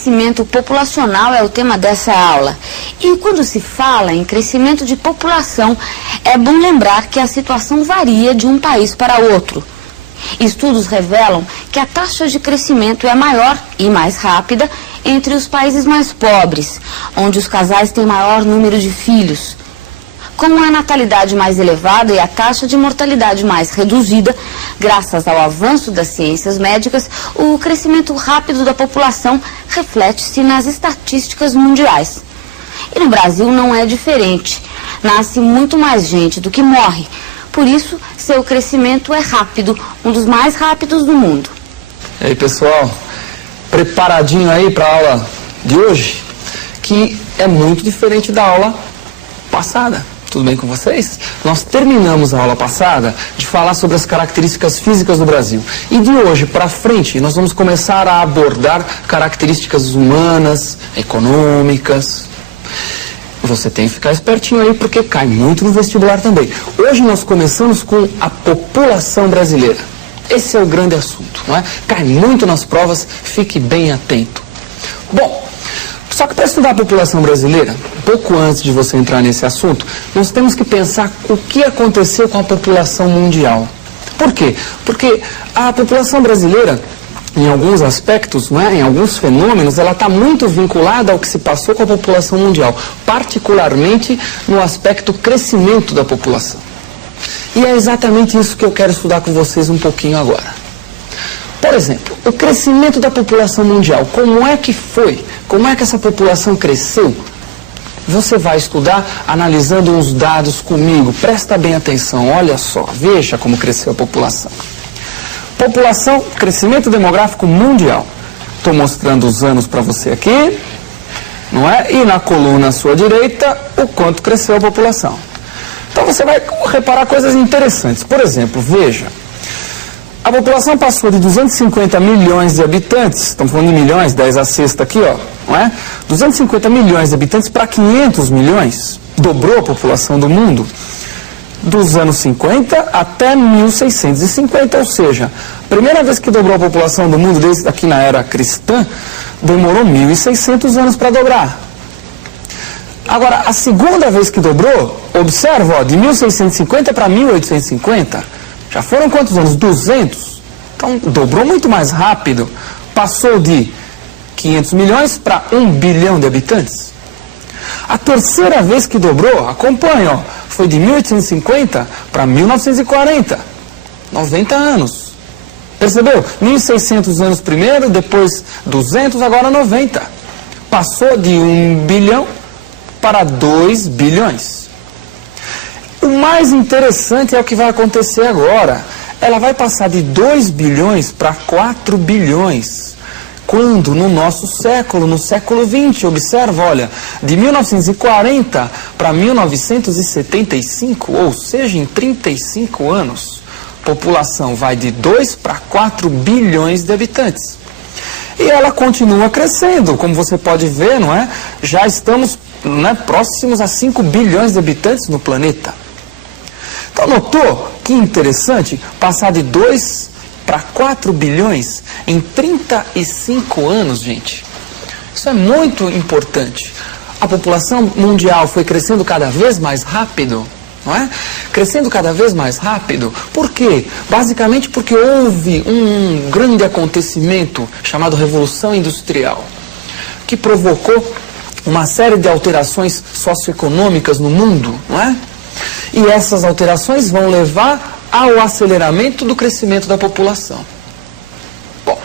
crescimento populacional é o tema dessa aula. E quando se fala em crescimento de população, é bom lembrar que a situação varia de um país para outro. Estudos revelam que a taxa de crescimento é maior e mais rápida entre os países mais pobres, onde os casais têm maior número de filhos. Com a natalidade mais elevada e a taxa de mortalidade mais reduzida, graças ao avanço das ciências médicas, o crescimento rápido da população reflete-se nas estatísticas mundiais. E no Brasil não é diferente. Nasce muito mais gente do que morre. Por isso, seu crescimento é rápido, um dos mais rápidos do mundo. E aí, pessoal, preparadinho aí para a aula de hoje, que é muito diferente da aula passada. Tudo bem com vocês? Nós terminamos a aula passada de falar sobre as características físicas do Brasil. E de hoje para frente, nós vamos começar a abordar características humanas, econômicas. Você tem que ficar espertinho aí, porque cai muito no vestibular também. Hoje nós começamos com a população brasileira. Esse é o grande assunto, não é? Cai muito nas provas, fique bem atento. Bom, só que para estudar a população brasileira, pouco antes de você entrar nesse assunto, nós temos que pensar o que aconteceu com a população mundial. Por quê? Porque a população brasileira, em alguns aspectos, não é? Em alguns fenômenos, ela está muito vinculada ao que se passou com a população mundial, particularmente no aspecto crescimento da população. E é exatamente isso que eu quero estudar com vocês um pouquinho agora. Por exemplo, o crescimento da população mundial, como é que foi? Como é que essa população cresceu? Você vai estudar analisando uns dados comigo. Presta bem atenção, olha só, veja como cresceu a população. População, crescimento demográfico mundial. Estou mostrando os anos para você aqui, não é? E na coluna à sua direita, o quanto cresceu a população. Então você vai reparar coisas interessantes. Por exemplo, veja. A população passou de 250 milhões de habitantes, estamos falando de milhões, 10 a sexta aqui, ó, não é? 250 milhões de habitantes para 500 milhões, dobrou a população do mundo, dos anos 50 até 1650, ou seja, a primeira vez que dobrou a população do mundo, desde aqui na era cristã, demorou 1600 anos para dobrar. Agora, a segunda vez que dobrou, observa, ó, de 1650 para 1850, já foram quantos anos? 200. Então, dobrou muito mais rápido. Passou de 500 milhões para 1 bilhão de habitantes. A terceira vez que dobrou, acompanha, ó, foi de 1850 para 1940. 90 anos. Percebeu? 1.600 anos primeiro, depois 200, agora 90. Passou de 1 bilhão para 2 bilhões. O mais interessante é o que vai acontecer agora. Ela vai passar de 2 bilhões para 4 bilhões. Quando? No nosso século, no século XX. Observa, olha, de 1940 para 1975, ou seja, em 35 anos, a população vai de 2 para 4 bilhões de habitantes. E ela continua crescendo, como você pode ver, não é? Já estamos, né, próximos a 5 bilhões de habitantes no planeta. Então, notou que interessante passar de 2 para 4 bilhões em 35 anos, gente? Isso é muito importante. A população mundial foi crescendo cada vez mais rápido, não é? Crescendo cada vez mais rápido. Por quê? Basicamente porque houve um grande acontecimento chamado Revolução Industrial, que provocou uma série de alterações socioeconômicas no mundo, não é? E essas alterações vão levar ao aceleramento do crescimento da população. Bom,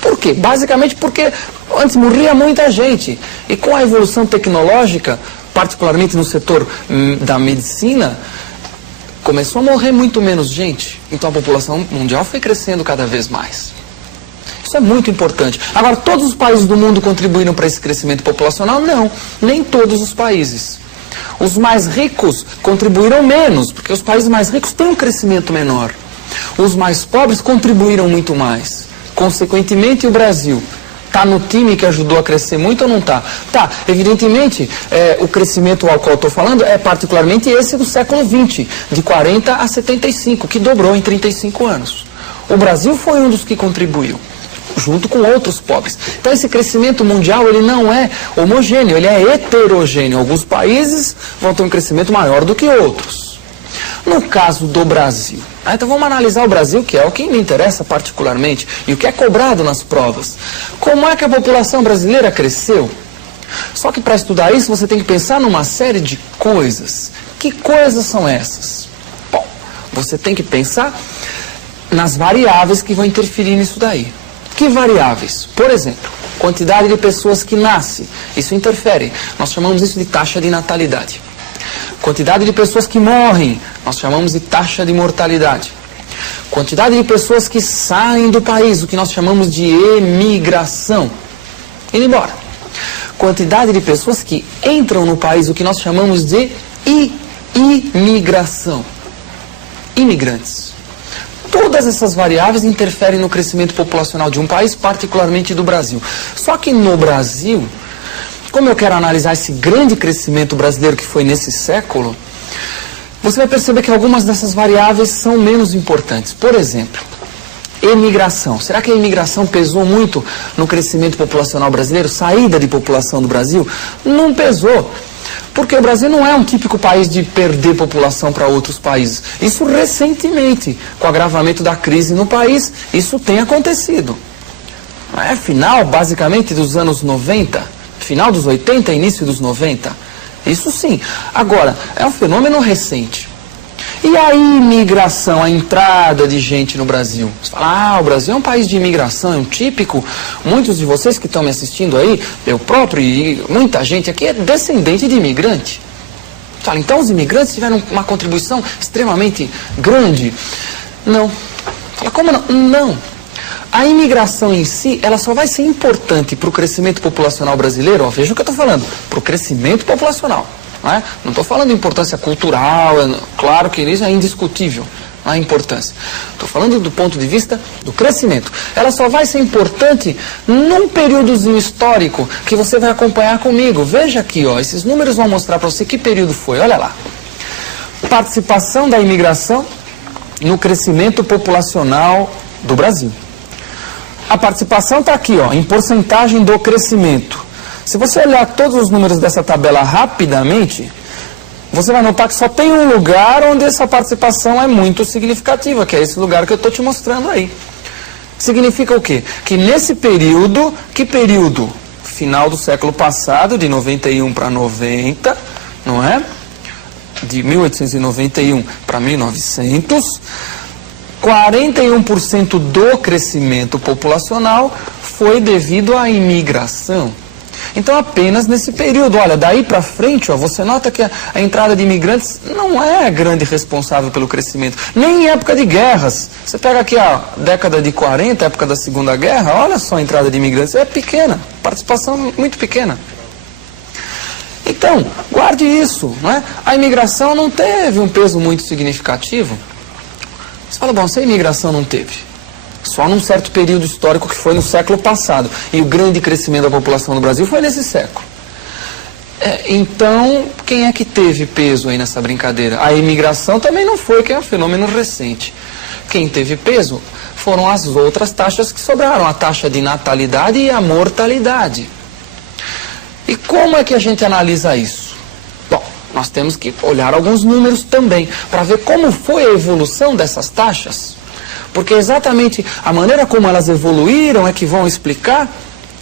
por quê? Basicamente porque antes morria muita gente. E com a evolução tecnológica, particularmente no setor da medicina, começou a morrer muito menos gente. Então a população mundial foi crescendo cada vez mais. Isso é muito importante. Agora, todos os países do mundo contribuíram para esse crescimento populacional? Não, nem todos os países. Os mais ricos contribuíram menos, porque os países mais ricos têm um crescimento menor. Os mais pobres contribuíram muito mais. Consequentemente, o Brasil está no time que ajudou a crescer muito ou não está? Tá, evidentemente, o crescimento ao qual estou falando é particularmente esse do século XX, de 40 a 75, que dobrou em 35 anos. O Brasil foi um dos que contribuiu. junto com outros pobres. Então esse crescimento mundial, ele não é homogêneo, ele é heterogêneo. Alguns países vão ter um crescimento maior do que outros. No caso do Brasil, então vamos analisar o Brasil, que é o que me interessa particularmente, e o que é cobrado nas provas. Como é que a população brasileira cresceu? Só que para estudar isso, você tem que pensar numa série de coisas. Que coisas são essas? Bom, você tem que pensar nas variáveis que vão interferir nisso daí. Que variáveis? Por exemplo, quantidade de pessoas que nascem. Isso interfere. Nós chamamos isso de taxa de natalidade. Quantidade de pessoas que morrem. Nós chamamos de taxa de mortalidade. Quantidade de pessoas que saem do país, o que nós chamamos de emigração. Indo embora. Quantidade de pessoas que entram no país, o que nós chamamos de imigração. Imigrantes. Todas essas variáveis interferem no crescimento populacional de um país, particularmente do Brasil. Só que no Brasil, como eu quero analisar esse grande crescimento brasileiro que foi nesse século, você vai perceber que algumas dessas variáveis são menos importantes. Por exemplo, emigração. Será que a imigração pesou muito no crescimento populacional brasileiro? Saída de população do Brasil? Não pesou. Porque o Brasil não é um típico país de perder população para outros países. Isso recentemente, com o agravamento da crise no país, isso tem acontecido. É final, basicamente, dos anos 90, final dos 80, início dos 90. Isso sim. Agora, é um fenômeno recente. E a imigração, a entrada de gente no Brasil? Você fala, o Brasil é um país de imigração, é um típico. Muitos de vocês que estão me assistindo aí, eu próprio e muita gente aqui é descendente de imigrante. Fala, então os imigrantes tiveram uma contribuição extremamente grande? Não. Fala, como não? Não. A imigração em si, ela só vai ser importante para o crescimento populacional brasileiro, ó, veja o que eu estou falando, para o crescimento populacional. Não estou falando de importância cultural, claro que isso é indiscutível, a importância. Estou falando do ponto de vista do crescimento. Ela só vai ser importante num períodozinho histórico que você vai acompanhar comigo. Veja aqui, ó, esses números vão mostrar para você que período foi, olha lá. Participação da imigração no crescimento populacional do Brasil. A participação está aqui, ó, em porcentagem do crescimento. Se você olhar todos os números dessa tabela rapidamente, você vai notar que só tem um lugar onde essa participação é muito significativa, que é esse lugar que eu estou te mostrando aí. Significa o quê? Que nesse período, que período? Final do século passado, de 91 para 90, não é? De 1891 para 1900, 41% do crescimento populacional foi devido à imigração. Então, apenas nesse período, olha, daí para frente, ó, você nota que a entrada de imigrantes não é grande responsável pelo crescimento, nem em época de guerras. Você pega aqui a década de 40, época da Segunda Guerra, olha só a entrada de imigrantes, é pequena, participação muito pequena. Então, guarde isso, não é? A imigração não teve um peso muito significativo. Você fala, bom, se a imigração não teve, só num certo período histórico que foi no século passado. E o grande crescimento da população do Brasil foi nesse século. Então, quem é que teve peso aí nessa brincadeira? A imigração também não foi, que é um fenômeno recente. Quem teve peso foram as outras taxas que sobraram, a taxa de natalidade e a mortalidade. E como é que a gente analisa isso? Bom, nós temos que olhar alguns números também, para ver como foi a evolução dessas taxas. Porque exatamente a maneira como elas evoluíram é que vão explicar,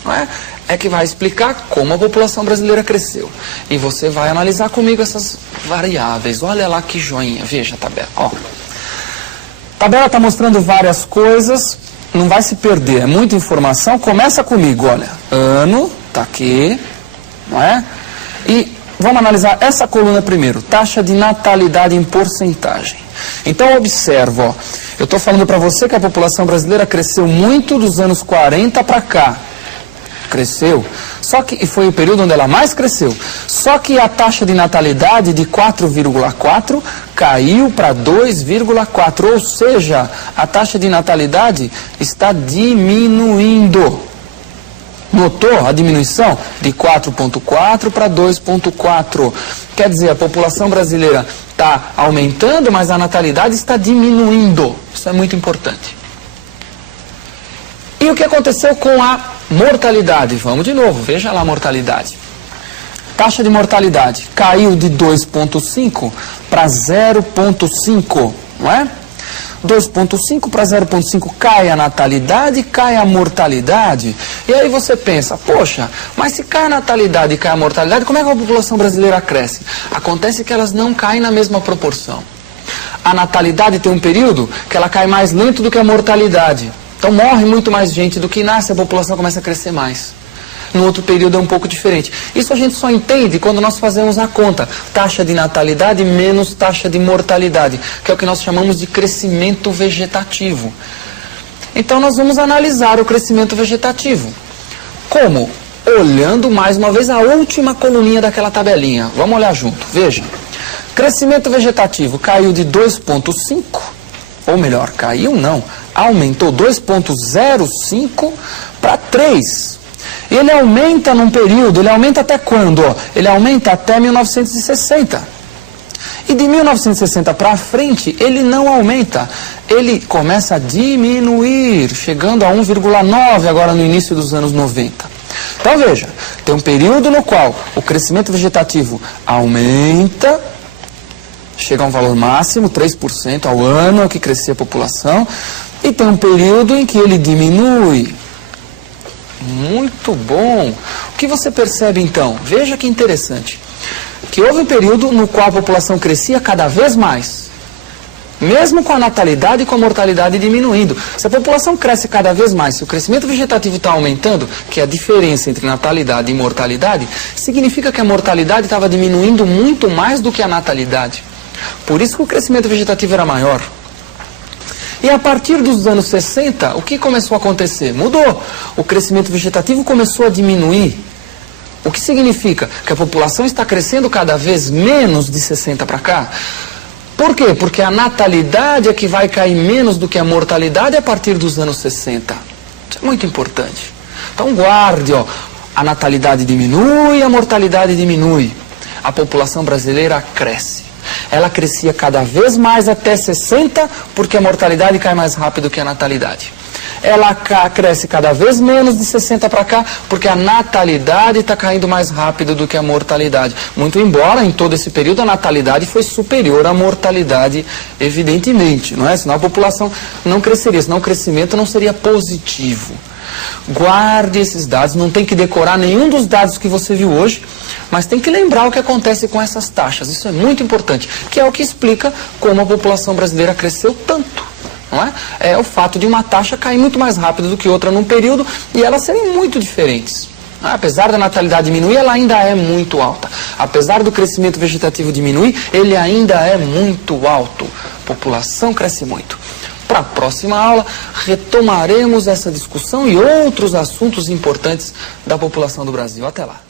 não é? É que vai explicar como a população brasileira cresceu. E você vai analisar comigo essas variáveis. Olha lá que joinha, veja a tabela. Ó. A tabela está mostrando várias coisas, não vai se perder, é muita informação. Começa comigo, olha, ano, está aqui, não é? E vamos analisar essa coluna primeiro, taxa de natalidade em porcentagem. Então observa, ó. Eu estou falando para você que a população brasileira cresceu muito dos anos 40 para cá. Cresceu. Só que, e foi o período onde ela mais cresceu. Só que a taxa de natalidade de 4,4 caiu para 2,4. Ou seja, a taxa de natalidade está diminuindo. Notou a diminuição? De 4,4 para 2,4. Quer dizer, a população brasileira está aumentando, mas a natalidade está diminuindo. Isso é muito importante. E o que aconteceu com a mortalidade? Vamos de novo, veja lá a mortalidade. Taxa de mortalidade caiu de 2,5 para 0,5, não é? 2,5 para 0,5 cai a natalidade, cai a mortalidade. E aí você pensa, poxa, mas se cai a natalidade e cai a mortalidade, como é que a população brasileira cresce? Acontece que elas não caem na mesma proporção. A natalidade tem um período que ela cai mais lento do que a mortalidade. Então morre muito mais gente do que nasce, a população começa a crescer mais. No outro período é um pouco diferente. Isso a gente só entende quando nós fazemos a conta. Taxa de natalidade menos taxa de mortalidade, que é o que nós chamamos de crescimento vegetativo. Então nós vamos analisar o crescimento vegetativo. Como? Olhando mais uma vez a última coluninha daquela tabelinha. Vamos olhar junto, veja. Crescimento vegetativo caiu de 2,5, ou melhor, caiu não, aumentou 2,05 para 3. Ele aumenta num período, ele aumenta até quando? Ele aumenta até 1960. E de 1960 para frente, ele não aumenta. Ele começa a diminuir, chegando a 1,9 agora no início dos anos 90. Então veja, tem um período no qual o crescimento vegetativo aumenta, chega a um valor máximo, 3% ao ano, que crescia a população, e tem um período em que ele diminui. Muito bom. O que você percebe então? Veja que interessante. Que houve um período no qual a população crescia cada vez mais. Mesmo com a natalidade e com a mortalidade diminuindo. Se a população cresce cada vez mais, se o crescimento vegetativo está aumentando, que é a diferença entre natalidade e mortalidade, significa que a mortalidade estava diminuindo muito mais do que a natalidade. Por isso que o crescimento vegetativo era maior. E a partir dos anos 60, o que começou a acontecer? Mudou. O crescimento vegetativo começou a diminuir. O que significa? Que a população está crescendo cada vez menos de 60 para cá. Por quê? Porque a natalidade é que vai cair menos do que a mortalidade a partir dos anos 60. Isso é muito importante. Então guarde, ó, a natalidade diminui, a mortalidade diminui. A população brasileira cresce. Ela crescia cada vez mais até 60, porque a mortalidade cai mais rápido que a natalidade. Ela cresce cada vez menos de 60 para cá, porque a natalidade está caindo mais rápido do que a mortalidade. Muito embora, em todo esse período, a natalidade foi superior à mortalidade, evidentemente, não é? Senão a população não cresceria, senão o crescimento não seria positivo. Guarde esses dados, não tem que decorar nenhum dos dados que você viu hoje, mas tem que lembrar o que acontece com essas taxas. Isso é muito importante, que é o que explica como a população brasileira cresceu tanto. Não é? É o fato de uma taxa cair muito mais rápido do que outra num período e elas serem muito diferentes. Apesar da natalidade diminuir, ela ainda é muito alta. Apesar do crescimento vegetativo diminuir, ele ainda é muito alto. A população cresce muito. Para a próxima aula, retomaremos essa discussão e outros assuntos importantes da população do Brasil. Até lá.